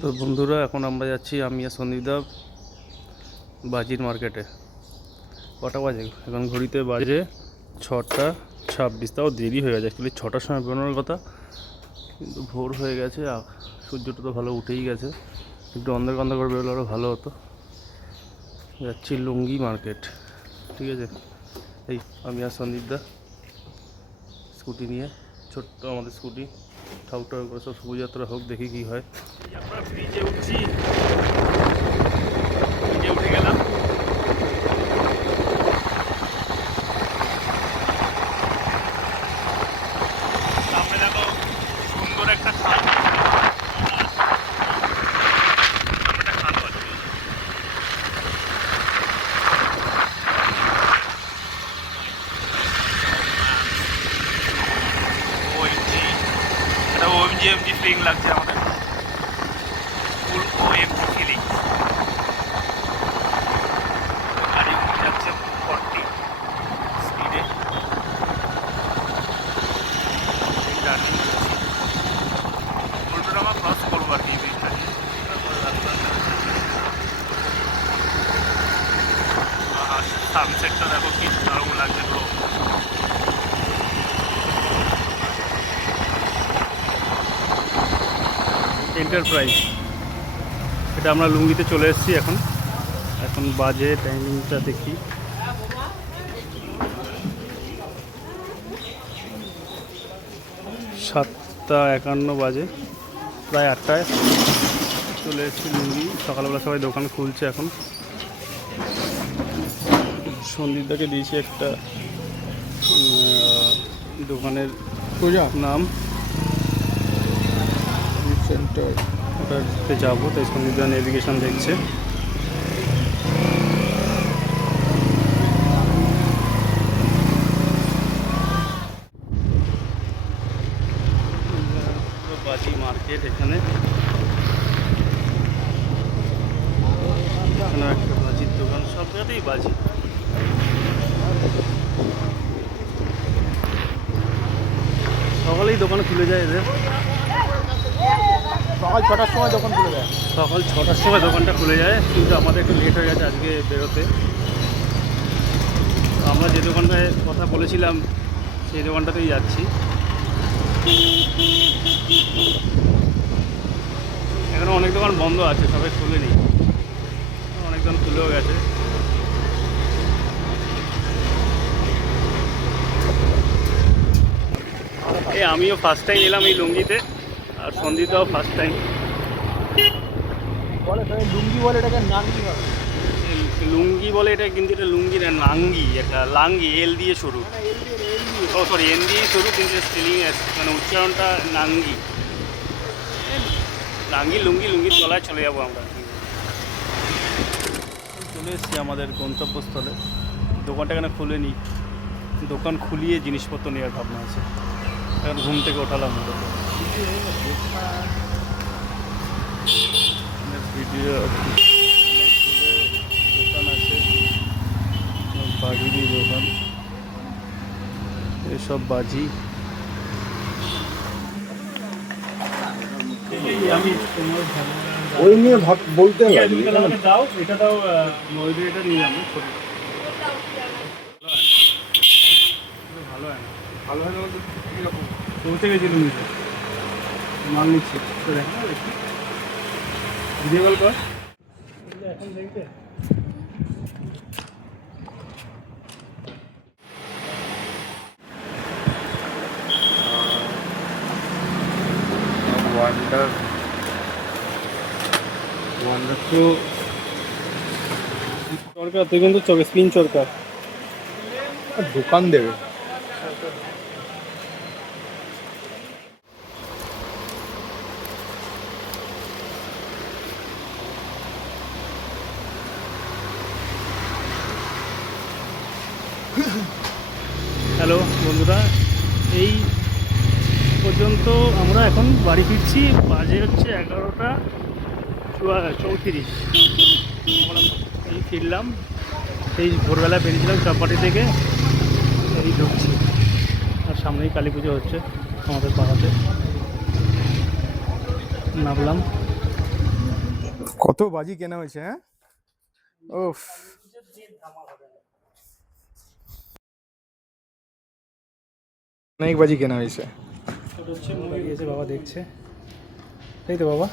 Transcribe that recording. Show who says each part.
Speaker 1: তো বন্ধুরা, এখন আমরা যাচ্ছি আমি আর সন্দীপদা বাজির মার্কেটে কটা বাজে? এখন ঘড়িতে বাজে ছটা ছাব্বিশ, তাও দেরি হয়ে গেছে। অ্যাকচুয়ালি ছটার সময় বেরোনোর কথা। কিন্তু ভোর হয়ে গেছে সূর্যটা তো ভালো উঠেই গেছে। একটু অন্ধকার অন্ধকার করে বেরোলে আরও ভালো হতো। যাচ্ছি লুঙ্গি মার্কেট ঠিক আছে? এই আমি আর সন্দীপদা স্কুটি নিয়ে, ছোট্ট আমাদের স্কুটি। ঠাকুর ঠাকুর করে সব শুভযাত্রা হোক, দেখি কি হয়। আমরা ব্রিজে উঠছি ব্রিজে উঠে গেলাম সামনে দেখো সুন্দর একটা খাল একটা খাল আছে ওএমজি এটা ওএমজি এমজি ফিলিং লাগছে করব আর দেখো লাগছে পুরো এন্টারপ্রাইজ এটা আমরা লুঙ্গিতে চলে এসেছি এখন। এখন বাজে টাইমিংটা দেখি। সাতটা একান্ন বাজে প্রায় আটটায়। চলে এসেছি লুঙ্গি। সকালবেলা সবাই দোকান খুলছে এখন। সন্দীপদাকে দিয়েছি একটা দোকানের নাম।
Speaker 2: সেন্টার
Speaker 1: ওটাতে যাব তাই সন্দীপদা নেভিগেশন দেখছে। বাজি মার্কেট এখানে। এখানে একটা বাজির দোকান সব জায়গাতেই বাজি। সকালেই দোকান খুলে যায় এদের।
Speaker 2: সকাল ছটার সময় দোকান খুলে যায়?
Speaker 1: সকাল ছটার সময় দোকানটা খুলে যায় কিন্তু আমাদের একটু লেট হয়ে গেছে আজকে বেরোতে। আমরা যে দোকানটায় কথা বলেছিলাম সেই দোকানটাতেই যাচ্ছি এখনও অনেক দোকান বন্ধ আছে সবাই খুলেনি। অনেক দোকান খুলেও গেছে। এই আমিও ফার্স্ট টাইম এলাম এই লুঙ্গিতে আর সন্দীপটাও ফার্স্ট টাইম
Speaker 2: বলে লুঙ্গি বলে এটাকে নাঙ্গি
Speaker 1: লুঙ্গি বলে এটা কিন্তু এটা লুঙ্গি না লাঙ্গি একটা লাঙ্গি এল দিয়ে শুরু। ও সরি এন দিয়ে শুরু কিন্তু স্পেলিং মানে উচ্চারণটা নাঙ্গি। লাঙ্গি, লুঙ্গি লুঙ্গির তলায় চলে যাব আমরা। চলে এসেছি আমাদের গন্তব্যস্থলে। দোকানটা এখানে খুলে নিই দোকান খুলিয়ে জিনিসপত্র নেওয়ার ভাবনা আছে। এখন ঘুম থেকে ওঠালাম ভিডিও দোকান আছে। বাজিরই দোকান। এসব বাজি। আমি তোমার
Speaker 2: ওই নিয়ে ভাব বলতে
Speaker 1: তাহলে আমাকে দাও এটা দাও এটা নিয়ে আমি ভালো হয়
Speaker 2: ভালো হয় বলতে কীরকম?
Speaker 1: পৌঁছে গেছি নিজে। মাল নিচ্ছি। তো দেখ ভিডিও কল কর এখন দেখবে তুই কিন্তু চোখে স্পিন চরকার
Speaker 2: দোকান দেবে।
Speaker 1: হ্যালো বন্ধুরা। এই পর্যন্ত আমরা এখন বাড়ি ফিরছি। বাজে হচ্ছে এগারোটা চৌত্রিশ। আমরা এই ফিরলাম। এই ভোরবেলা বেরিয়েছিলাম চপাটি থেকে। এই ঢুকছি। আর সামনেই কালী পুজো হচ্ছে আমাদের পাড়াতে। নামলাম।
Speaker 3: কত বাজি কেনা হয়েছে হ্যাঁ? ওফ অনেক বাজি কেনা হয়েছে।
Speaker 1: লাগিয়েছে বাবা দেখছে। তাই তো বাবা।